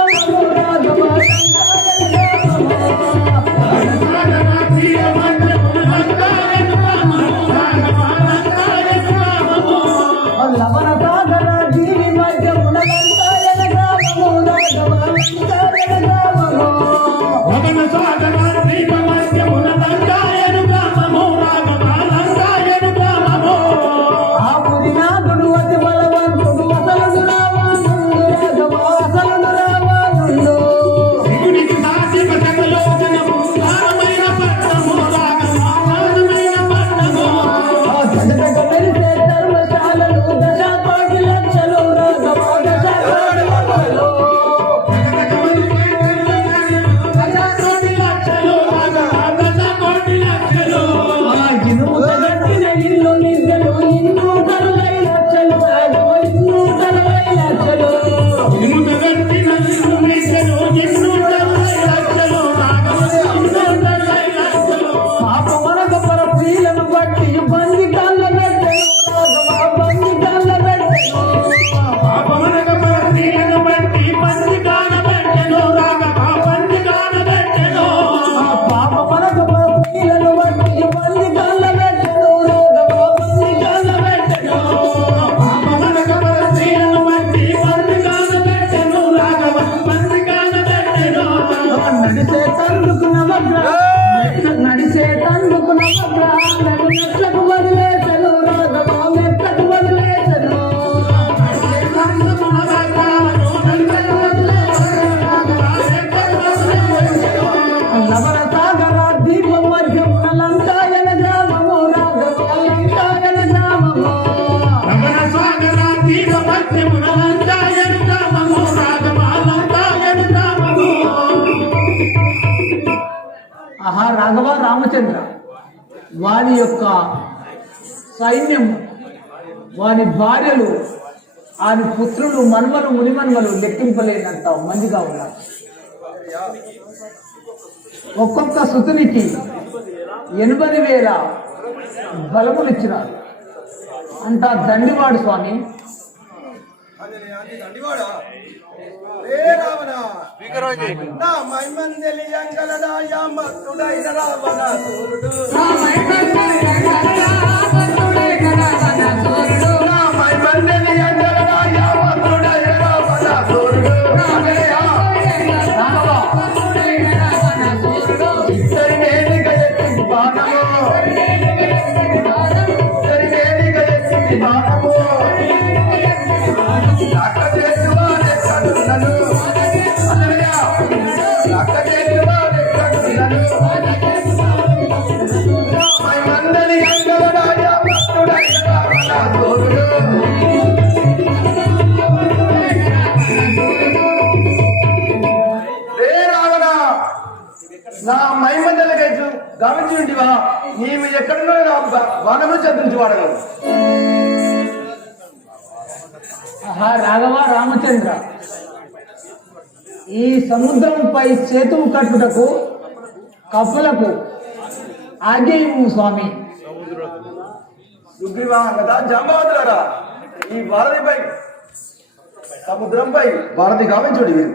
లవణ సాగర దీవి మధ్యమున లంకాయనగా ఆ పురినాథుడు అతి బలవంతుడు అసలుడు రావణుడు, అసలుడు రావణుడు. ఆ గడగడ మెరిసే ధర్మశాలలు దశకోటి లక్షలు రాఘవ, దశకోటి లక్షలు. ఆ ఇనుము తగట్టిన ఇల్లు నిద్దలు ఇన్ను కరువై లక్షలు రాఘవ, ఇన్ను కరువై లక్షలు. పాపమనక పర ప్రియులను బట్టి బంది కాళ్ళ పెట్టెను రాఘవ, బంది కాళ్ళ పెట్టెను. పాపమనక పర ప్రియులను బట్టి బంది కాళ్ళ పెట్టెను రాఘవ, బంది కాళ్ళ పెట్టెను. పాపమనక పర ప్రియులను బట్టి బంది కాళ్ళ పెట్టెను రాఘవ, బంది కాళ్ళ పెట్టెను. పాపమనక పర ప్రియులను బట్టి బంది కాళ్ళ పెట్టెను రాఘవ, బంది కాళ్ళ పెట్టెను. నడిసే తందుకు నవగ్రహ, నడిసే తందుకు నవగ్రహ, మెట్లకు వదిలేసను రాఘవ, మెట్లకు వదిలేసను. లవణ సాగర దీపం మధ్యమున లంకాయన గ్రామము రాఘవ, లంకాయన గ్రామము. ఆహా రాఘవ రామచంద్ర, వారి యొక్క సైన్యం, వారి భార్యలు, వారి పుత్రులు, మన్మలు, మునిమన్మలు లెక్కింపలేనంత మందిగా ఉన్నారు. ఒక్కొక్క సుతునికి 80,000 బలములు ఇచ్చినారు. అంతా దండివాడు స్వామి. దండివాడా ఏ రావణ నా మైమందలి అంగలదాయ మత్తుడైన రావణ సూరుడు, నా మైమందలి అంగలదాయ మత్తుడైన రావణ సూరుడు. ఇద్దరి వేదిక ఎత్తి బాణము, ఇద్దరి వేదిక ఎత్తి బాణము, లక్క చేతువా లెక్కడున్నను, లక్క చేతువా లెక్కడున్నను. మైమందలి అంగలదాయ మత్తుడైన రావణ సూరుడు. నా మైమందలకైతే గమనించి ఉంటివా, నీవు ఎక్కడున్నా వనము చదివించి వాడగలరు. ఆహా రాఘవ రామచంద్ర, ఈ సముద్రంపై సేతువు కట్టుటకు కప్పులకు ఆజ్ఞయము స్వామి. సుగ్రీవా కదా జాంబవంతులారా, ఈ వారధిపై సముద్రంపై వారధి గావించుడి. వీరు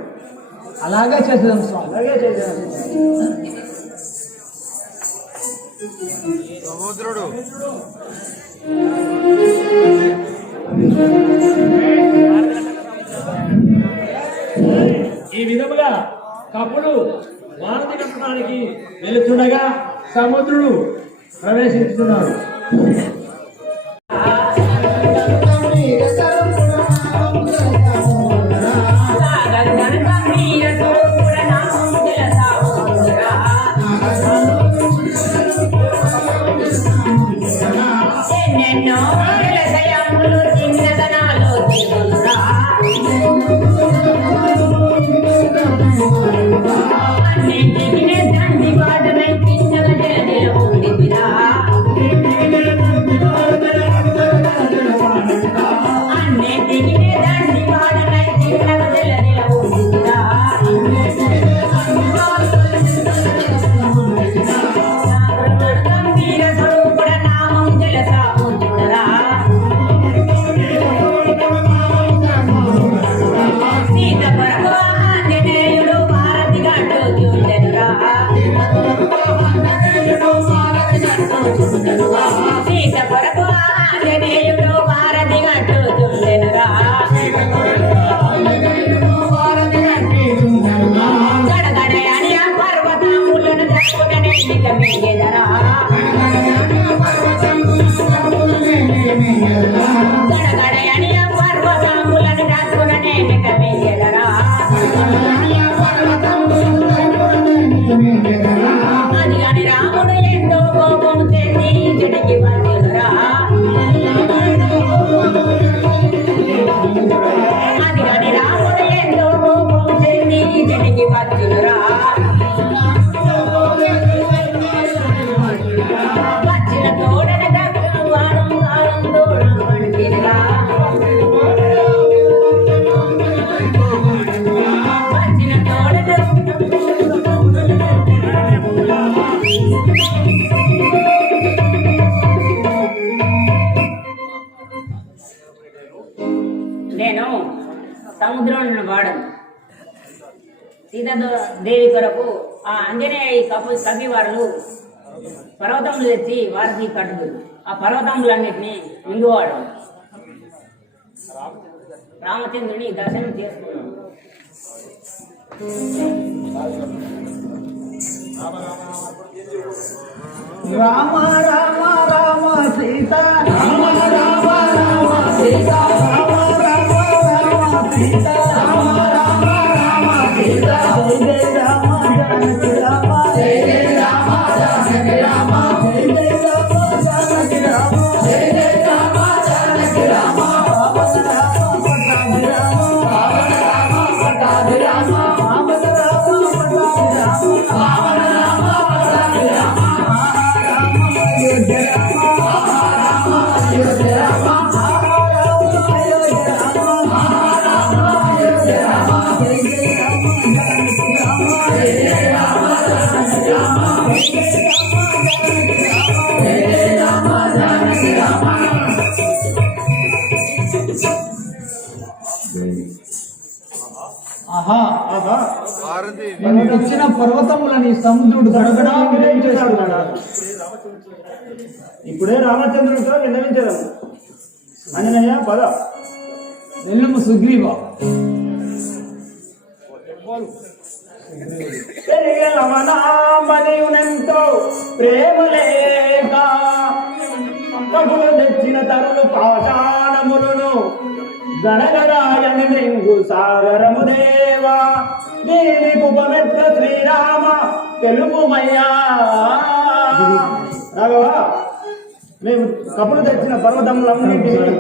అలాగే చేసేదాం స్వామి. అలాగే చేశాను. ఈ విధముగా కపులు వారధి కట్టడానికి వెళుతుండగా సముద్రుడు ప్రవేశిస్తున్నాడు. నేను సముద్రంలో వాడను సీతాదేవి కొరకు ఆ ఆంజనేయ కపివారులు పర్వతములు తెచ్చి వారికి కట్టుదు. ఆ పర్వతములన్నిటినీ మింగువాడు రామచంద్రుని దర్శనం చేసుకున్నాడు. రామ రామ రామ సీత రామ రామ రామ సీత రామ రామ రామ సీత రామ రామ రామ సీత జయ జయ రామ జానకి రామ జయ జయ రామ జానకి రామ జయ జయ రామ జానకి రామ జయ జయ రామ జానకి రామ పవన రామ పట్టాభి రామ పవన రామ పట్టాభి రామ పవన రామ పట్టాభి రామ పవన రామ పట్టాభి రామ ఆహా ఆహా మనకి ఇచ్చిన పర్వతములని సముద్రుడు గడగడా విరమించేశాడు కదా. ఇప్పుడే రామచంద్రుడితో విన్నవించదు. అంజనయ్య పద. వెళ్ళము సుగ్రీవ. మనయునెంతో ప్రేమలేక పగులు తెచ్చిన తరులు పాషాణములను గణగరాయని మెంగు సాగరము దేవా దీని ఉపమెట్ల శ్రీరామ తెలుపుమయ్యా. రాఘవా, మేము కపులు తెచ్చిన పర్వతములన్నింటినీ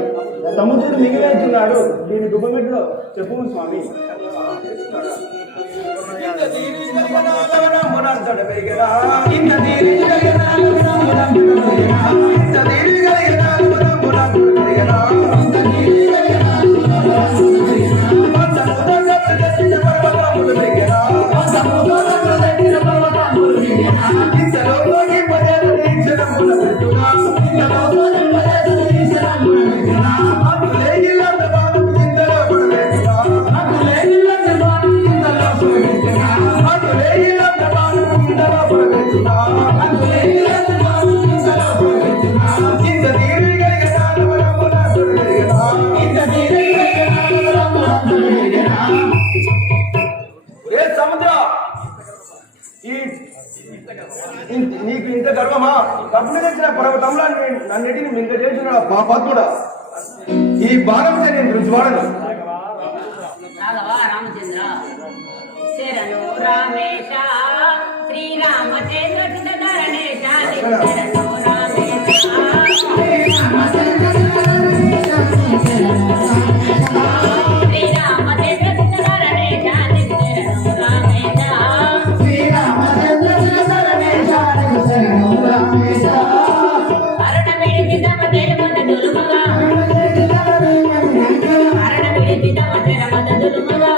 సముద్రుడు మిగిలేస్తున్నాడు. దీని ఉపమెట్లో చెప్పు స్వామి. Thank you. తెచ్చిన పర్వతంలో నన్నిటిని మింగ చేసిన పాపాత్ముడా ఈ బాణంతో నేను రుచివాడను. రాఘవా రామచంద్ర శరణు రామేశ శ్రీరామచంద్ర ధరణేశ శరణు రామేశ శ్రీరామచంద్ర ధరణేశ శరణు రామేశ అరుణ విడిచి తమ తెలుమద దులుమగా అరుణ విడిచి తమ తెలుమద దులుమగా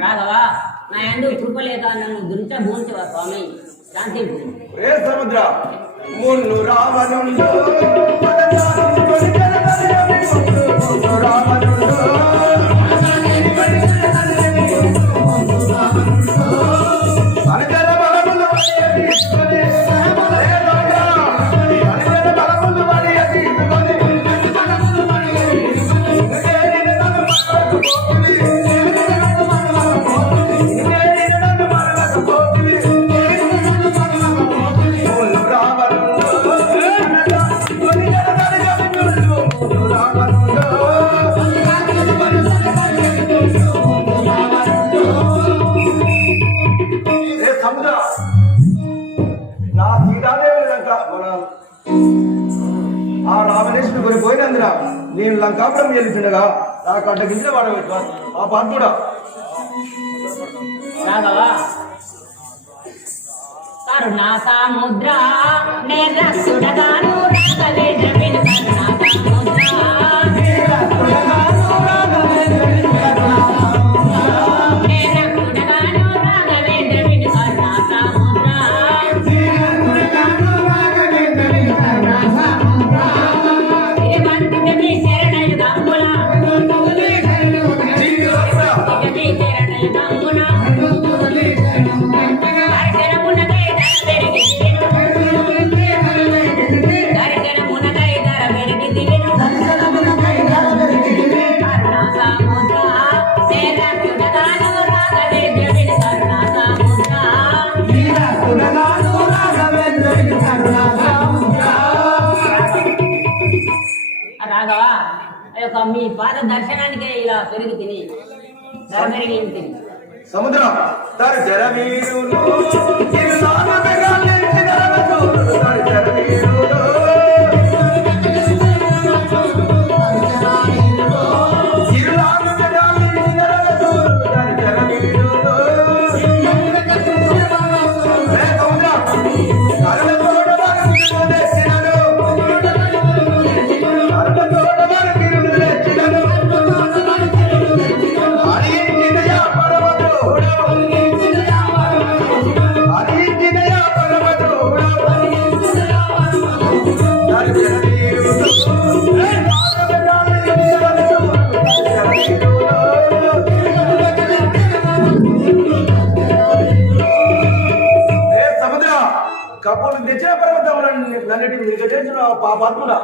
రాఘవా నా ఎందు కృపలేక నన్ను దురిత భూంచవా స్వామి శాంతి రే సముద్ర మున్ను రావణుండు పదజాలం కొలిచెల నలియమి మున్ను రావణుండు అనితర బలములు వడియటి ఇసుకొని రే రాజా అనితర బలములు వడియటి ఇసుకొని ఇంకేని నన్ను మరలకు పోతివి మున్ను రావణుండు కొలిచెల నలియమి మున్ను రావణుండు ఏ సముద్ర నా సీతాదేవి లంక మన ఆ రామనేశ్వరుడు కొని పోయినందున నేను లంకాపురం వెళ్తుండగా నాకు అడ్డగించిన వాడవచ్చు ఆ పాత్రుడా రాఘవా కరుణా సముద్ర నేరసుడగాను రాఘవేంద్ర విను కరుణా రాఘవా మీ పాద దర్శనానికే ఇలా పెరిగి తిని ధర పెరిగి తిని సముద్రం తరి జర వీరులు ఇరునామ మెగాలేటి నరవచూరులు తరి జర వీరులు ఇరునామ మెగాలేటి నరవచూరులు తరి జర వీరులు రే సముద్రం కరుణతోడ వారిని తెచ్చినను కరుణతోడ వారిని తెచ్చినను హరించినయా పరమద్రోహుడు హరించినయా పరమద్రోహుడు తరి జర వీరులు సముద్ర కపూలు తెచ్చిన పర్వతం నన్నిటి మిగటేసిన పాపాత్ముడా